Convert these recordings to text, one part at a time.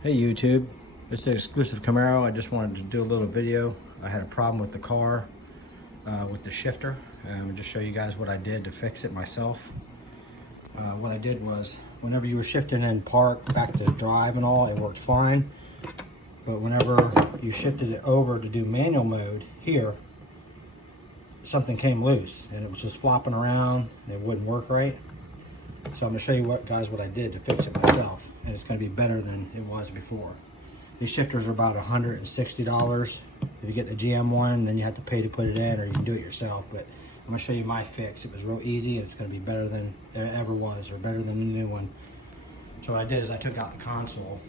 Hey YouTube, this is an exclusive Camaro. I just wanted to do a little video. I had a problem with the car, with the shifter. And just show you guys what I did to fix it myself. What I did was, whenever you were shifting in park, back to drive and all, it worked fine. But whenever you shifted it over to do manual mode here, something came loose and it was just flopping around and it wouldn't work right. So I'm going to show you what I did to fix it myself, and it's going to be better than it was before. These shifters are about $160. If you get the GM one, then you have to pay to put it in, or you can do it yourself. But I'm going to show you my fix. It was real easy, and it's going to be better than it ever was, or better than the new one. So what I did is I took out the console,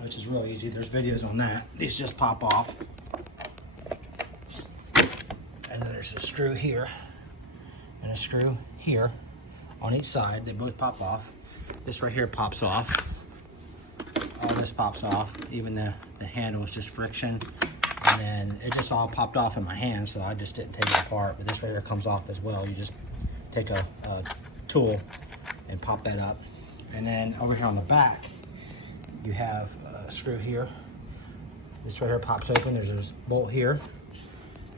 which is real easy. There's videos on that. These just pop off. And then there's a screw here, and a screw here. On each side, they both pop off. This right here pops off. All this pops off. Even the handle is just friction. And then it just all popped off in my hand, so I just didn't take it apart. But this right here comes off as well. You just take a tool and pop that up. And then over here on the back, you have a screw here. This right here pops open. There's a bolt here.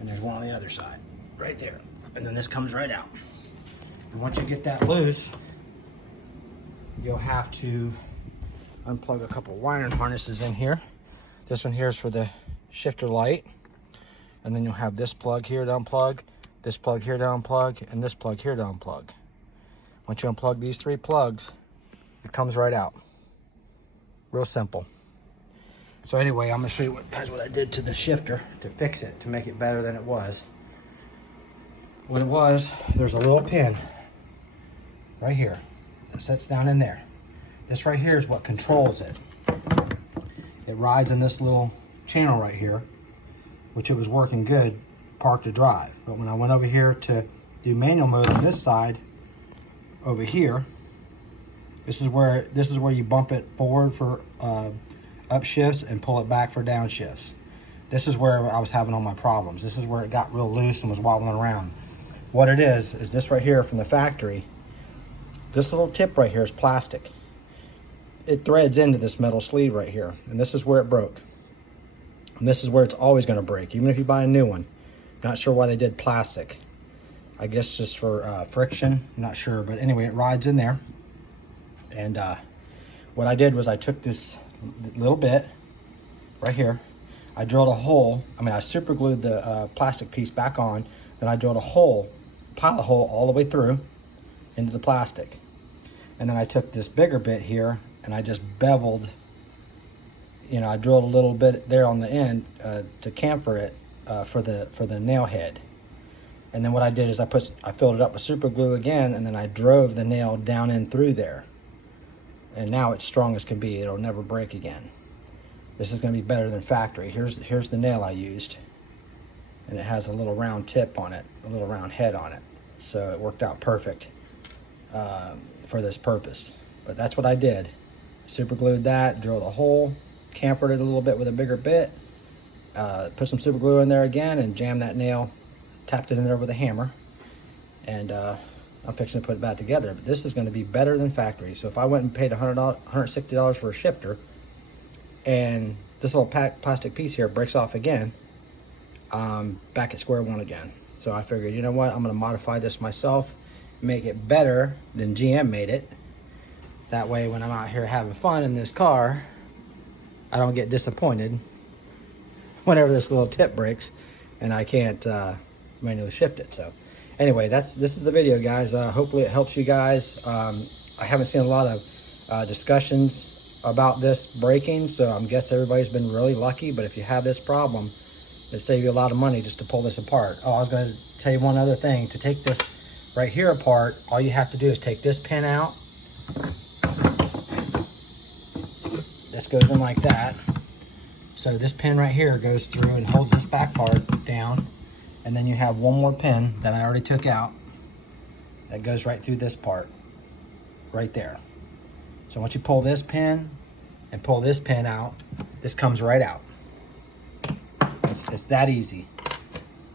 And there's one on the other side, right there. And then this comes right out. And once you get that loose, you'll have to unplug a couple wiring harnesses in here. This one here is for the shifter light. And then you'll have this plug here to unplug, this plug here to unplug, and this plug here to unplug. Once you unplug these three plugs, it comes right out. Real simple. So anyway, I'm gonna show you guys what I did to the shifter to fix it, to make it better than it was. What it was, there's a little pin right here that sits down in there. This right here is what controls it. It rides in this little channel right here, which it was working good, park to drive. But when I went over here to do manual mode on this side, over here, this is where you bump it forward for up shifts and pull it back for down shifts. This is where I was having all my problems. This is where it got real loose and was wobbling around. What it is this right here from the factory. This little tip right here is plastic. It threads into this metal sleeve right here, and this is where it broke. And this is where it's always going to break, even if you buy a new one. Not sure why they did plastic. I guess just for friction, I'm not sure. But anyway, it rides in there. And what I did was I took this little bit right here. I drilled a hole. I super glued the plastic piece back on. Then I drilled a hole, pilot hole all the way through into the plastic. And then I took this bigger bit here and I just beveled, I drilled a little bit there on the end to chamfer it for the nail head. And then what I did is I filled it up with super glue again, and then I drove the nail down in through there. And now it's strong as can be. It'll never break again. This is going to be better than factory. Here's the nail I used. And it has a little round tip on it, a little round head on it. So it worked out perfect for this purpose. But that's what I did. Super glued that, drilled a hole, chamfered it a little bit with a bigger bit, put some super glue in there again, and jammed that nail, tapped it in there with a hammer. And I'm fixing to put it back together. But this is going to be better than factory. So if I went and paid $160 for a shifter, and this little plastic piece here breaks off again, back at square one again. So I figured, you know what, I'm going to modify this myself, make it better than GM made it. That way when I'm out here having fun in this car, I don't get disappointed whenever this little tip breaks and I can't manually shift it. So anyway, this is the video, guys. Hopefully it helps you guys. I haven't seen a lot of discussions about this breaking, so I guess everybody's been really lucky. But if you have this problem, it saves you a lot of money just to pull this apart. Oh, I was going to tell you one other thing. To take this right here apart, all you have to do is take this pin out. This goes in like that. So this pin right here goes through and holds this back part down. And then you have one more pin that I already took out that goes right through this part, right there. So once you pull this pin and pull this pin out, this comes right out. It's that easy.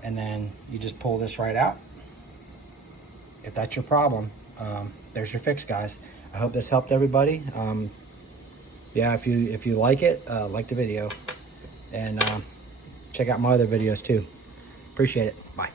And then you just pull this right out. If that's your problem, there's your fix, guys. I hope this helped everybody. yeah, if you like it, like the video, and check out my other videos too. Appreciate it. Bye.